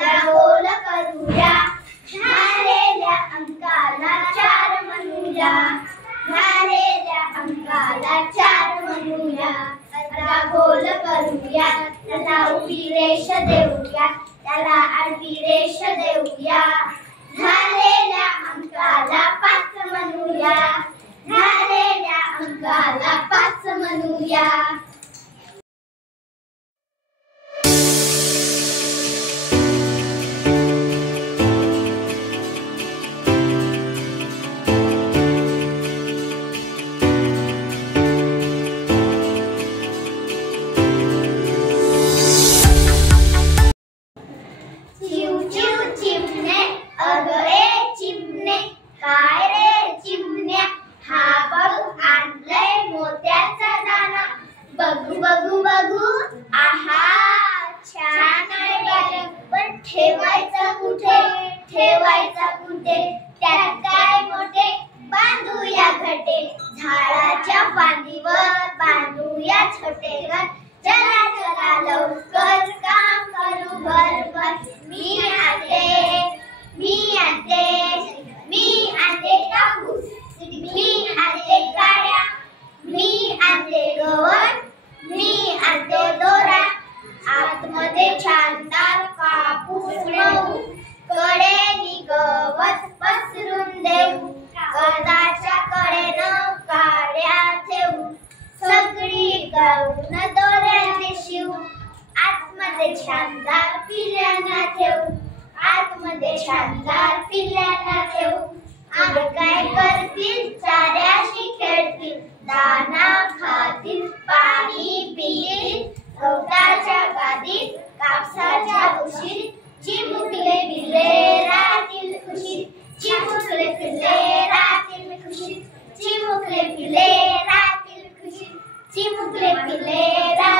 गोल करूया, झालेल्या अंकाला 4 म्हणूया, झालेल्या अंकाला 4 म्हणूया. अर्धा गोल करूया, त्याला उभी रेष देऊया, त्याला आडवी रेष देऊया. झालेल्या अंकाला 5 म्हणूया, झालेल्या अंकाला 5 म्हणूया. काय रे चिमण्या, हा बघ आणलंय मोत्याचा दाना. बघू बघू बघू, आहा छान आहे बाई, पण ठेवायचा कुठे, ठेवायचा कुठे. त्यात काय मोठे, बांधूया घटे, झाडाच्या फांदीवर बांधूया छोटे घर. चला चला लवकर काम करू भरभर. मी आणते, मी आणते, मी आणते कापूस, मी आणते काड्या, मी आणते गवत, मी आणते दोरा. आतमध्ये छानदार कापूस मऊ, कडेनी गवत पसरून देऊ, गवताच्या कडेनं काड्या ठेवू, सगळी करून दोऱ्याने शिवू. आतमध्ये छानदार पिल्यांना ठेवू, आतमध्ये छानदार पिल्यांना ठेवू. आम्ही काय करतील, चाऱ्याशी खेळतील, दाना खातील, पाणी पितील. गवताच्या गादीत, कापसाच्या उशीत, चिमुकले पिल्ले राहतील खुशीत, चिमुकले पिल्ले राहतील खुशीत, चिमुकले पिल्ले राहतील खुशीत, चिमुकले पिल्ले राहतील.